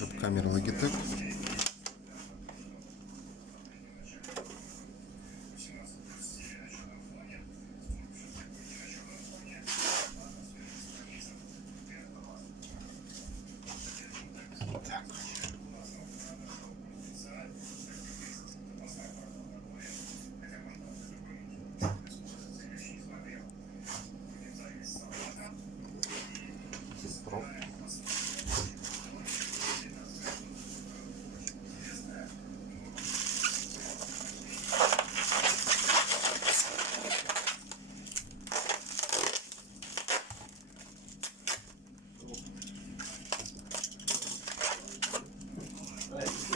Веб-камера Logitech.